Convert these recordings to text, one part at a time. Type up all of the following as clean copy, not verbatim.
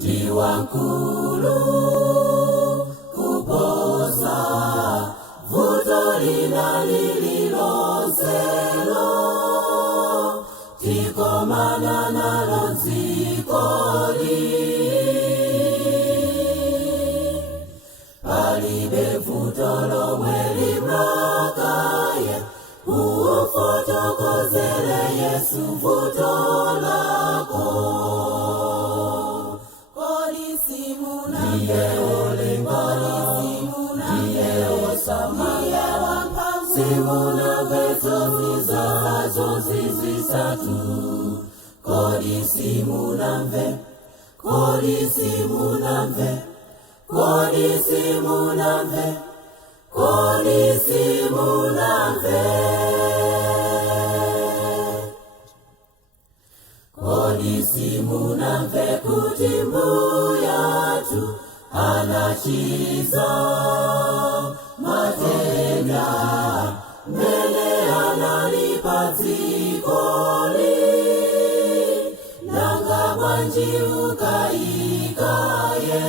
ndiwankulu kuposa vuto lina lililonselo tikomana nalo dzikoli. Palibe vuto lomwe limrakaye ufotokozele Yesu vuto lako. Kodi simuna ndiye olenga, ndiye osamaye wamphamvu, simuna vezo zizisatu. Kodi simunamve, kodi simunamve, kodi simunamve, kodi simunamve. Kodi simunamve kuti mbuyatu anachiza matenda mene analipa dzikoli. Nanga bwanji ukayikaye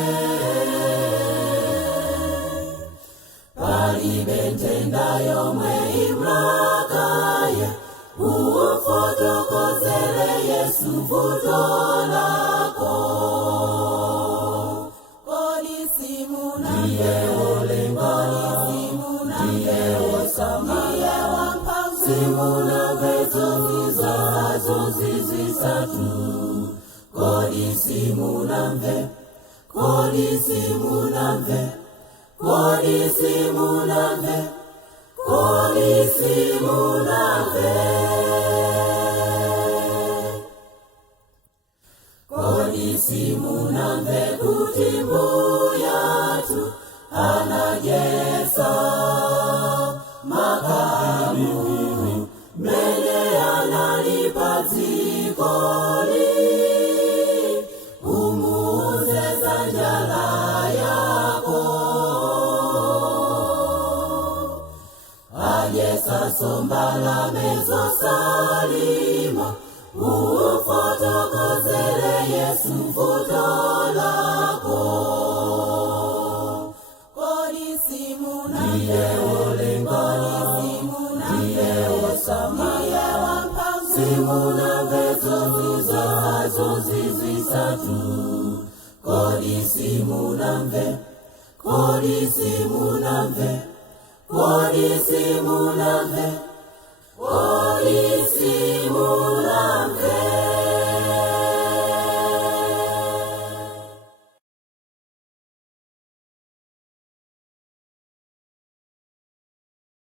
palibe ntenda yomwe imrakaye ufotokozele Yesu vuto lako. Kodi simuna ndiye olenga, ndiye osamaye wamphamvu, simuna vezo zizisatu. Kodi simunamve, kodi simunamve, kodi simunamve, kodi simunamve. Kodi simunamve kuti mbuyatu anajesa makamu mene analipa dzikoli. Umuuze za njala yako ajesa sombala mezo salima ufotokozele Yesu vuto lako. Kodi simuna ndiye olenga, ndiye osamaye wamphamvu, simuna vezo zizisatu. Kodi simunamve, kodi simunamve, kodi simunamve,